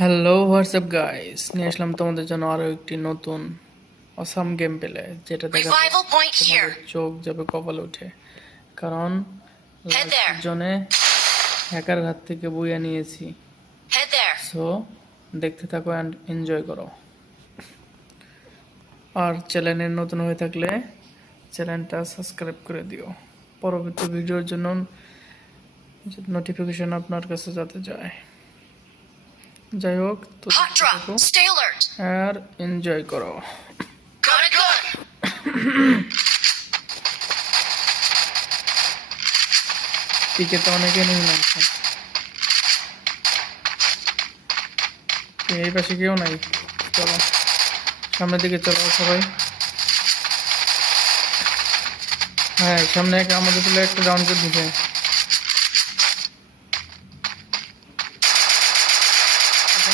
Hello WhatsApp guys, নিয়ে আসলাম তোমাদের জন্য আরো একটি নতুন অসাম গেম পেলে, যেটা দেখা Revival point তোমাদের here. চোখ যাবে কপালে উঠে। কারণ Head লাস্ট there. সিজনে হ্যাকার হাত থেকে বইয়া নিয়েছি। Head there. সো দেখতে থাকো অ্যান্ড এনজয় করো। আর চ্যানেলে নতুন হয়ে থাকলে চ্যানেলটা সাবস্ক্রাইব করে দিও, পরবর্তী ভিডিওর জন্য নোটিফিকেশন আপনার কাছে যাতে যায়। যাই হোক, তো Hot দেখতে drop. থাকো Stay alert. আর এনজয় করো। Got it good. পিকে তো অনেকে নেই নামছে, এই পাশে কেউ নাই। চলো সামনের দিকে চলো সবাই। হ্যাঁ, সামনে আমাদের তুলে একটা রাউন্ড করে দিছে।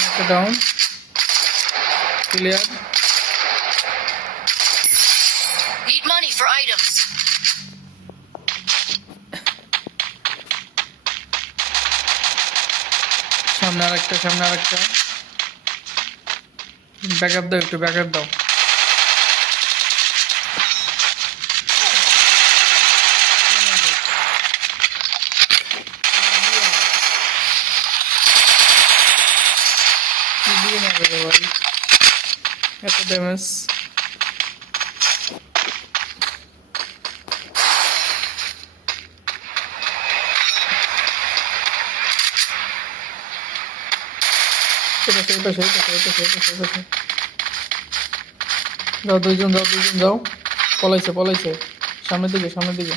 একটা down clear. Need money for items. সামনে আরেকটা, ব্যাকআপ দাও, একটু ব্যাকআপ দাও। কি দিয়ে মারবে রে ভাই, এত ড্যামেজ। যাও দুইজন, যাও। পলাইছে সামনের দিকে।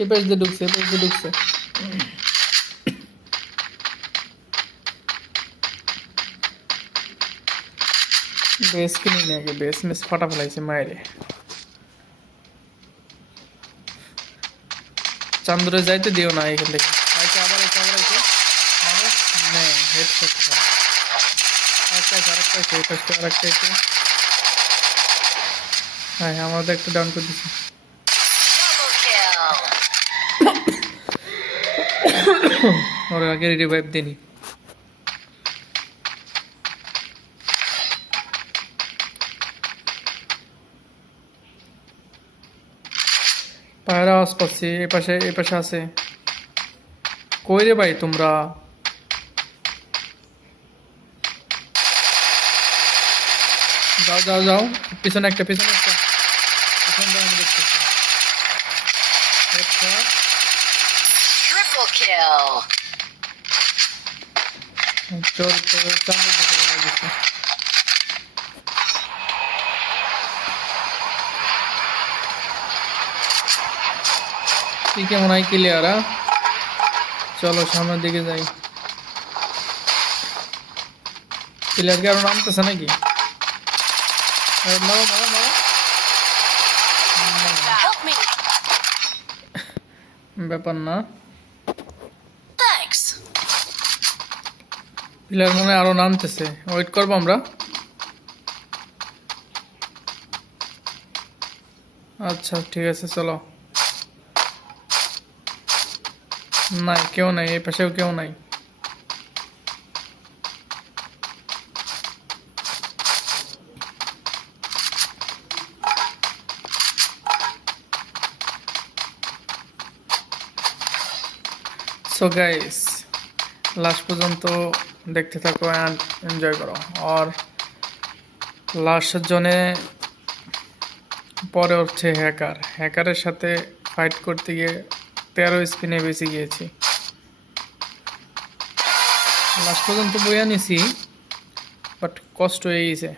এই পাশ দিয়ে ঢুকছে। বেস কিনি না, আগে বেস মিস ফাটা ফেলাইছে মায়েরে। চান্দুরে যাইতে দিও না এখান থেকে। আবার আইছে মারো। নে হেডশট খা। আরেকটা আছে। হ্যাঁ, আমাদের একটা ডাউন করে দিছি। Double kill. ওর আগে রিভাইভ দিনি। পায়ের আওয়াজ পাচ্ছি, এ পাশে আছে। কই রে ভাই তোমরা? যাও। পিছনে একটা। পিছন দিয়ে আমি দেখতেছি। হেডশট। Triple kill. চান্দুর দিকে বলা দিচ্ছে। কি কেমন হয় ক্লিয়ার? চলো সামনের দিকে যাই। ক্লিয়ার কি আরো নামতেছে নাকি? মারো। Help me. ব্যাপার না। Thanks. প্লেয়ার মনে হয় আরো নামতেছে, ওয়েট করবো আমরা। আচ্ছা ঠিক আছে, চলো। নাই, কেউ নাই, এই পাশেও কেউ নাই। সো গাইস, লাস্ট পর্যন্ত দেখতে থাকো অ্যান্ড এনজয় করো। আর লাস্ট জনে পরে হচ্ছে হ্যাকারের সাথে ফাইট করতে গিয়ে 13 স্পিনে বেঁচে গিয়েছি। লাস্ট পর্যন্ত বইয়া নিছি, বাট কষ্ট হয়ে গেছে।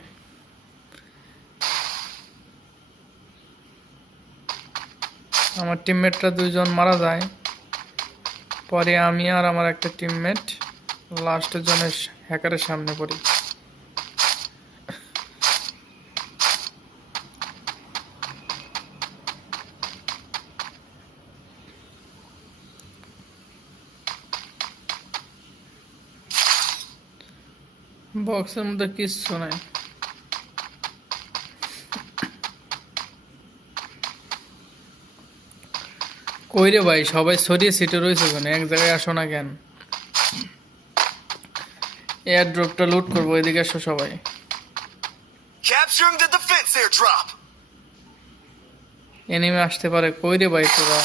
আমার টিমমেটরা 2জন মারা যায়, পরে আমি আর আমার একটা টিমমেট লাস্টের জনের হ্যাকারের সামনে পড়ি। বক্সের মধ্যে কিচ্ছু নাই। কই রে ভাই, সবাই সরিয়ে সিটে রয়েছে কেন? এক জায়গায় আসো না কেন? এয়ার ড্রপটা লুট করবো, এদিকে আসো সবাই। Capturing the defense airdrop. Anime আসতে পারে। কই রে ভাই তোরা?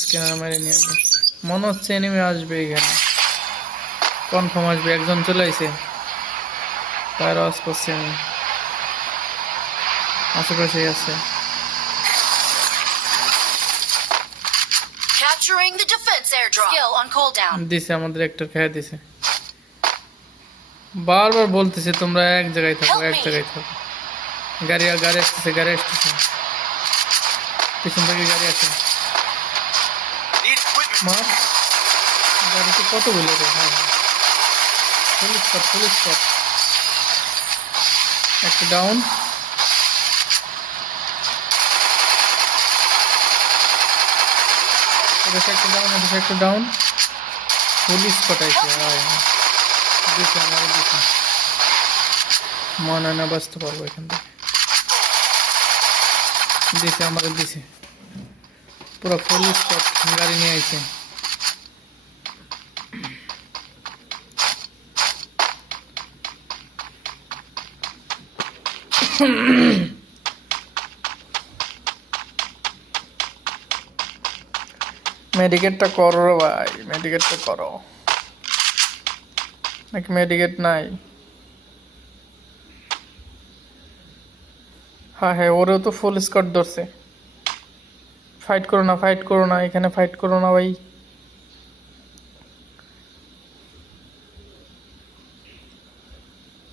স্ক্যানার মেরে নিয়ে আসবে। মনে হচ্ছে এনিমে আসবে এখানে, কনফার্ম আসবে। একজন চলে আইছে, ফায়ার আওয়াজ করছি আমি, আশেপাশেই আছে। Capturing the defense airdrop. Skill on cooldown. দিছে, আমাদের একটা খেয়ে দিছে। বারবার বলতেছে তোমরা এক জায়গায় থাকো, এক জায়গায় থাকো। গাড়ি গাড়ি আসতেছে, গাড়ি আসতেছে, পিছন থেকে গাড়ি আসে। Need equipment. মার, গাড়িতে কতগুলো রে? হ্যাঁ, ফুল স্পট, ফুল স্পট। একটা ডাউন। একটা ডাউন, একটা ডাউন। ফুল স্পট আইছে। দিছে আমার, দিছে। মনে না বাঁচতে পারবো এখান থেকে। দিছে আমাকে, দিছে পুরো ফুল স্পট। গাড়ি নিয়ে আইছে। মেডিকেটটা করো রে ভাই, মেডিকেটটা করো। নাকি মেডিকেট নাই? হ্যাঁ হ্যাঁ, ওরেও তো ফুল স্কট ধরছে। ফাইট করো না, ফাইট করো না, এখানে ফাইট করো না ভাই।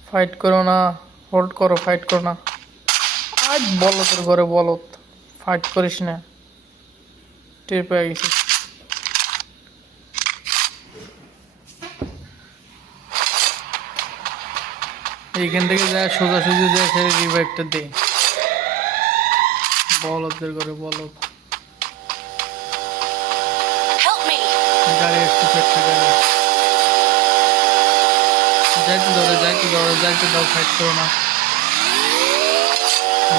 ফাইট করো না, হোল্ড করো, ফাইট করো না। আজ বলো তোর ঘরে বলো, ফাইট করিস না। টের পেয়ে গেছি। এইখান থেকে যায় সোজাসুজি যায়, ফের রিভাইভটা দে। বলদের ঘরে বলো। Help me. গাড়ি আসতেছে, একটা গাড়ি। যাইতে দাও, যাইতে দাও, যাইতে দাও, ফাইট করো না।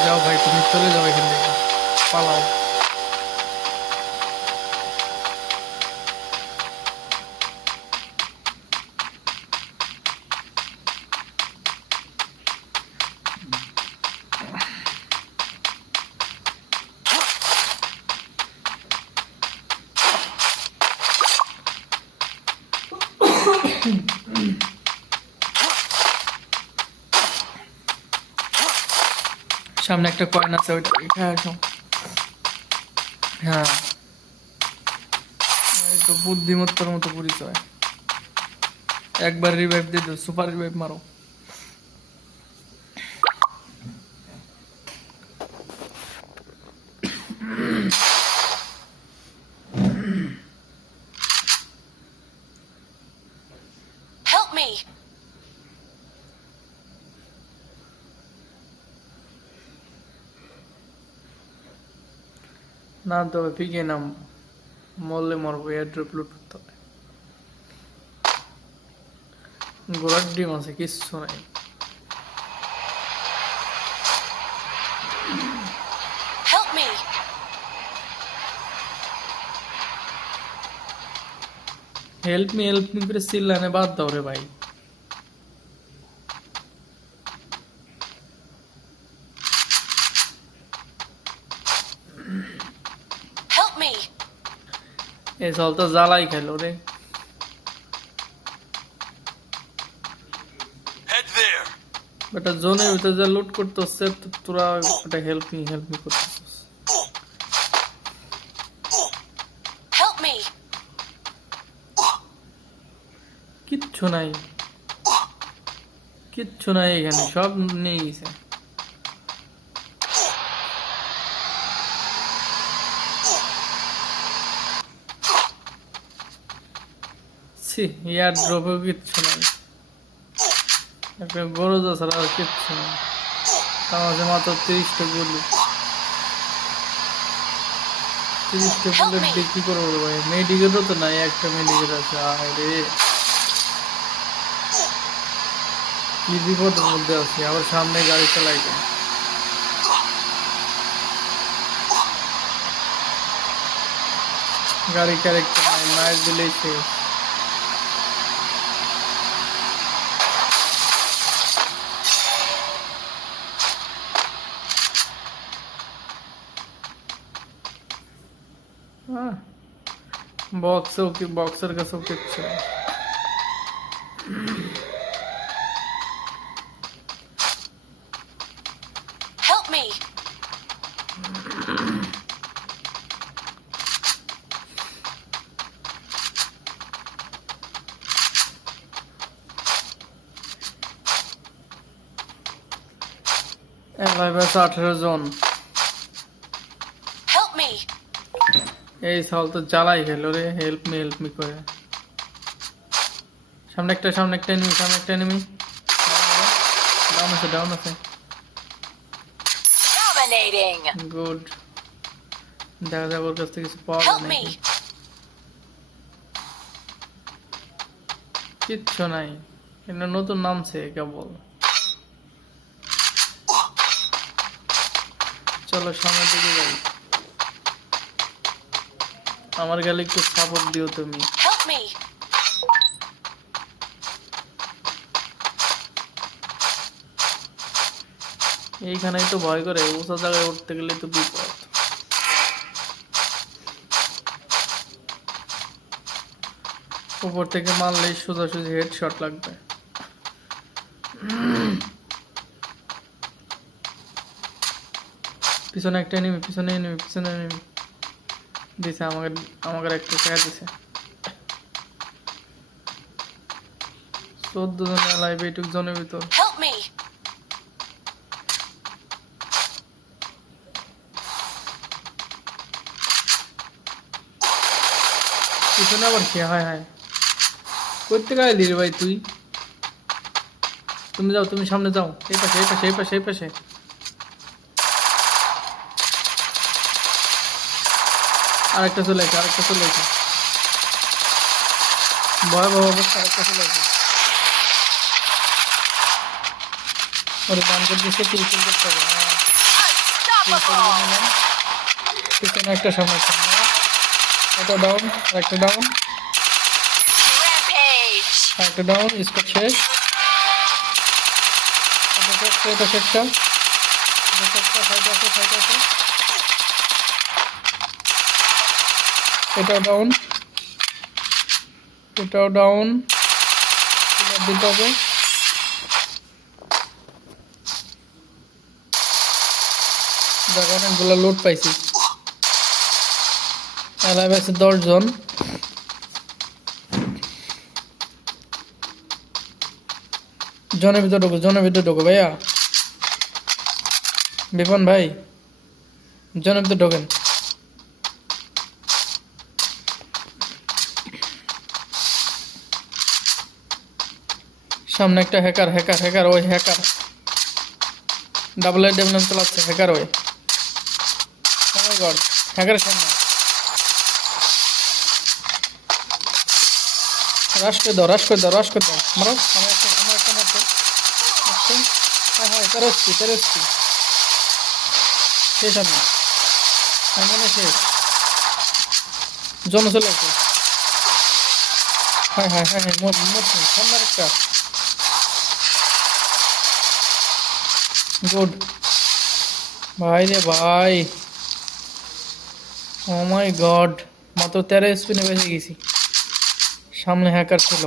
যাও ভাই, তুমি চলে যাও এখান থেকে, পালাও। সামনে একটা কয়েন আছে, ওইটা এখানে আসো। হ্যাঁ, এই তো বুদ্ধিমত্তার মতো পরিচয়। একবার রিভাইভ দিয়ে দাও, সুপার রিভাইভ মারো। Help me. না তবে পিকে নাম, মরলে মরবো। এয়ারড্রপ লুট করতে হবে। ঘোড়ার ডিম আছে, কিচ্ছু নাই। Help me. হেল্প মি করে চিল্লানে বাদ দাও রে ভাই। Help me. এই চল তো জ্বালাই খেলো রে। Head there. বেটা জোনের ভিতরে যা লুট করতে হচ্ছে, তোরা ওটা হেল্প মি করতেছিস। Help me. কিচ্ছু নাই, কিচ্ছু নাই এখানে, সব নিয়ে গেছে। ইয়ার ড্রপেও কিচ্ছু নাই, একটা গরজা ছাড়া আর কিচ্ছু নেই। তার মাঝে মাত্র 30টা গুলি। 30টা বুলেট দিয়ে কি করবো রে ভাই? মেডিকেটও তো নাই, একটা মেডিকেট আছে। আরে কি বিপদের মধ্যে আছি, আবার সামনে গাড়ি চালাই যায়। গাড়ি ক্যারেক্টার নাই, মায়ের দিলেই শেষ। বক্সেও কি, বক্সের কাছেও কিচ্ছু নেই। Help me. লাইভ আছে 18 জন। Help me. এই সাল তো জ্বালাই খেলো রে, হেল্প মি করে। সামনে একটা এনিমি, সামনে একটা এনিমি। ডাউন আছে। Dominating. গুড। দেখা যাক ওর কাছ থেকে কিছু পাওয়া Help যায় me. নাকি। কিচ্ছু নাই, এটা নতুন নামছে কেবল। চলো সামনের দিকে যাই। আমার গেলে একটু সাপোর্ট দিও তুমি। Help me. এইখানেই তো ভয় করে, উঁচা জায়গায় উঠতে গেলে তো বিপদ। উপর থেকে মারলেই সোজাসুজি হেডশট লাগবে। পিছনে একটা এনিমি, পিছনে এনিমি দিছে আমাকে একটা টাকা দিছে। 14 জন লাইভ, এইটুক জনের ভিতর। Help me. পিছনে আবার কি? হায় করতে গায়ে দিলি ভাই তুই। তুমি যাও, তুমি সামনে যাও। এই পাশে। আরেকটা চলে আসে। ভয়াবহ অবস্থা, আরেকটা চলে আসে। ওরে দান করে দিচ্ছে, কিল করতে হবে। কিল করে নিলাম। পিছনে একটা, সামনে একটা। এটা ডাউন, আরেকটা ডাউন, Rampage. আরেকটা ডাউন। স্কোর শেষ। এটা শেষটা। ফাইট আছে। এটাও ডাউন। কিলার দিতে হবে। দেখ অনেকগুলো লোড পাইছি। লাইভ আছে 10 জন। জনের ভিতরে ঢোকো ভাইয়া। বিপন ভাই, জনের ভিতরে ঢোকেন। সামনে একটা হ্যাকার ওই হ্যাকার ডাবল চালাচ্ছে। হ্যাকার ওই, ও মাই গড, হ্যাকারের সামনে। রাশ করে দাও। মারো। আমার একটা মারতে। হ্যাঁ তেরোস্তি। শেষ আমি মনে শেষ। জন চলে আসে। হ্যাঁ মরছি। সামনে একটা। গুড ভাই রে ভাই। ও মাই গড, মাত্র 13 স্পিনে বেঁচে গেছি। সামনে হ্যাকার ছিল।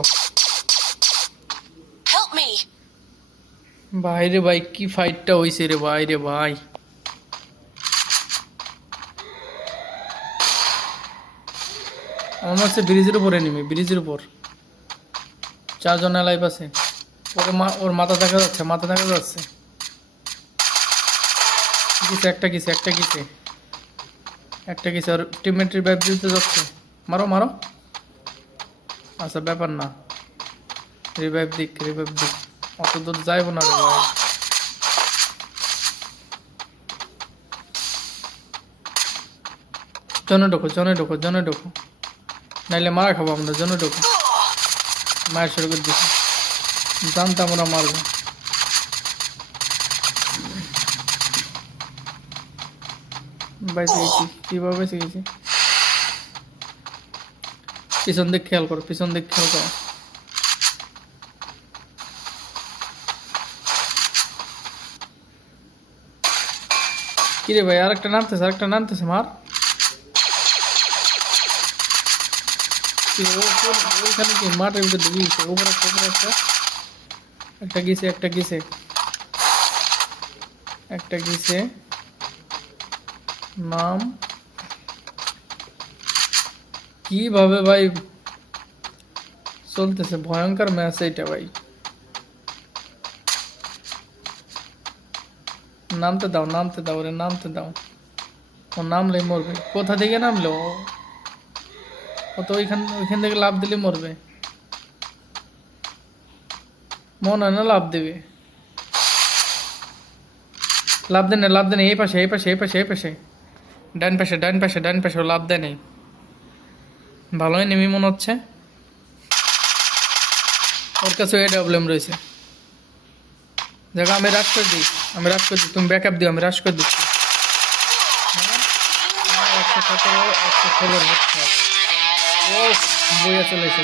Help me. ভাই রে ভাই, কি ফাইটটা হইছে রে ভাই আমার হচ্ছে ব্রিজের উপর এনিমি, ব্রিজের উপর 4 জন লাইভ আছে। ওর মাথা দেখা যাচ্ছে। একটা গেছে ওর টিমমেট রিভাইভ দিতে যাচ্ছে। মারো। আচ্ছা ব্যাপার না, রিভাইভ দিক। অত দূর যাইবো না রে ভাই। জনে ঢোকো। নাইলে মারা খাবো আমরা। জনে ঢোকো। মায়ের শুরু করে দিচ্ছি, জানতাম ওরা মারবো। কিভাবে বেঁচে গেছি। পিছন দিক খেয়াল করো, পিছন দিক খেয়াল করো। কিরে ভাই, আরেকটা নামতেছে মার। কি রে, ওইখানে কি মাঠের ভিতরে ঢুকে গেছে? উপরে একটা গেছে নাম কিভাবে ভাই চলতেছে, ভয়ঙ্কর ম্যাচ এইটা ভাই। নামতে দাও ওরে, নামতে দাও। ও নামলেই মরবে। কোথা থেকে নামলো ও? তো ওইখান থেকে লাফ দিলে মরবে মনে হয় না। লাফ দেবে, লাফ দেন না। এই পাশে ডান পাশে ও লাফ দেয় নেই। ভালোই নেমি মনে হচ্ছে। ওর কাছে AWM রয়েছে। দেখো আমি রাশ করে দিই, তুমি ব্যাকআপ দিও, আমি রাশ করে দিচ্ছি। 117 116 ও বইয়া চলে এসেছে।